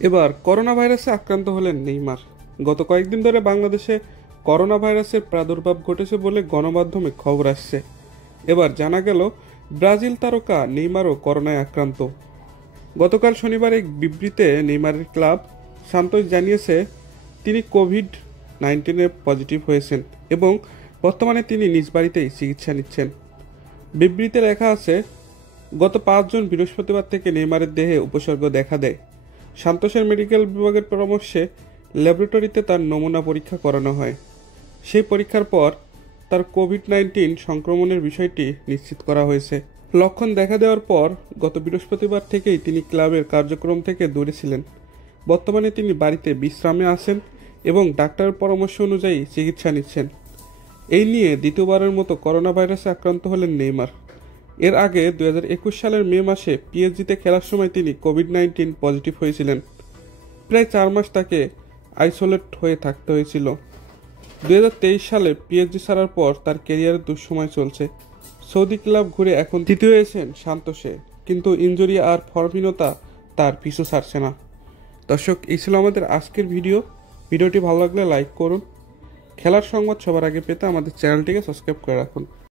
এবার করোনা ভাইরাসে আক্রান্ত হলেন নেইমার। গত কয়েকদিন ধরে বাংলাদেশে করোনা ভাইরাসের প্রাদুর্ভাব ঘটেছে বলে গণমাধ্যমে খবর আসছে। এবার জানা গেল ব্রাজিল তারকা নেইমারও করোনায় আক্রান্ত। গতকাল শনিবার এক বিবৃতিতে নেইমারের ক্লাব সান্তোস জানিয়েছে তিনি কোভিড-19 পজিটিভ হয়েছেন এবং বর্তমানে তিনি নিজ বাড়িতেই চিকিৎসা নিচ্ছেন। বিবৃতিতে লেখা আছে, গত ৫ জুন বৃহস্পতিবার থেকে নেইমারের দেহে উপসর্গ দেখা দেয়। সান্তোসের মেডিকেল বিভাগের পরামর্শে ল্যাবরেটরিতে তার নমুনা পরীক্ষা করানো হয়। সেই পরীক্ষার পর তার কোভিড-19 সংক্রমণের বিষয়টি নিশ্চিত করা হয়েছে। লক্ষণ দেখা দেওয়ার পর গত বৃহস্পতিবার থেকেই তিনি ক্লাবের কার্যক্রম থেকে দূরে ছিলেন। বর্তমানে তিনি বাড়িতে বিশ্রামে আছেন এবং ডাক্তারের পরামর্শ অনুযায়ী চিকিৎসা নিচ্ছেন। এই নিয়ে দ্বিতীয়বারের মতো করোনা ভাইরাসে আক্রান্ত হলেন নেইমার। এর আগে 2021 সালের মে মাসে পিএসজিতে খেলার সময় তিনি কোভিড-19 পজিটিভ হয়েছিলেন। প্রায় 4 মাস তাকে আইসোলেট হয়ে থাকতে হয়েছিল। 2023 সালে পিএসজি ছাড়ার পর তার ক্যারিয়ারের দুঃসময় চলছে। সৌদি ক্লাব ঘুরে এখন তৃতীয় হয়েছেন সান্তোসে, কিন্তু ইনজুরি আর ফর্মহীনতা তার পিছু ছাড়ছে না। দর্শক, এই ছিল আমাদের আজকের ভিডিওটি ভালো লাগলে লাইক করুন। খেলার সংবাদ সবার আগে পেতে আমাদের চ্যানেলটিকে সাবস্ক্রাইব করে রাখুন।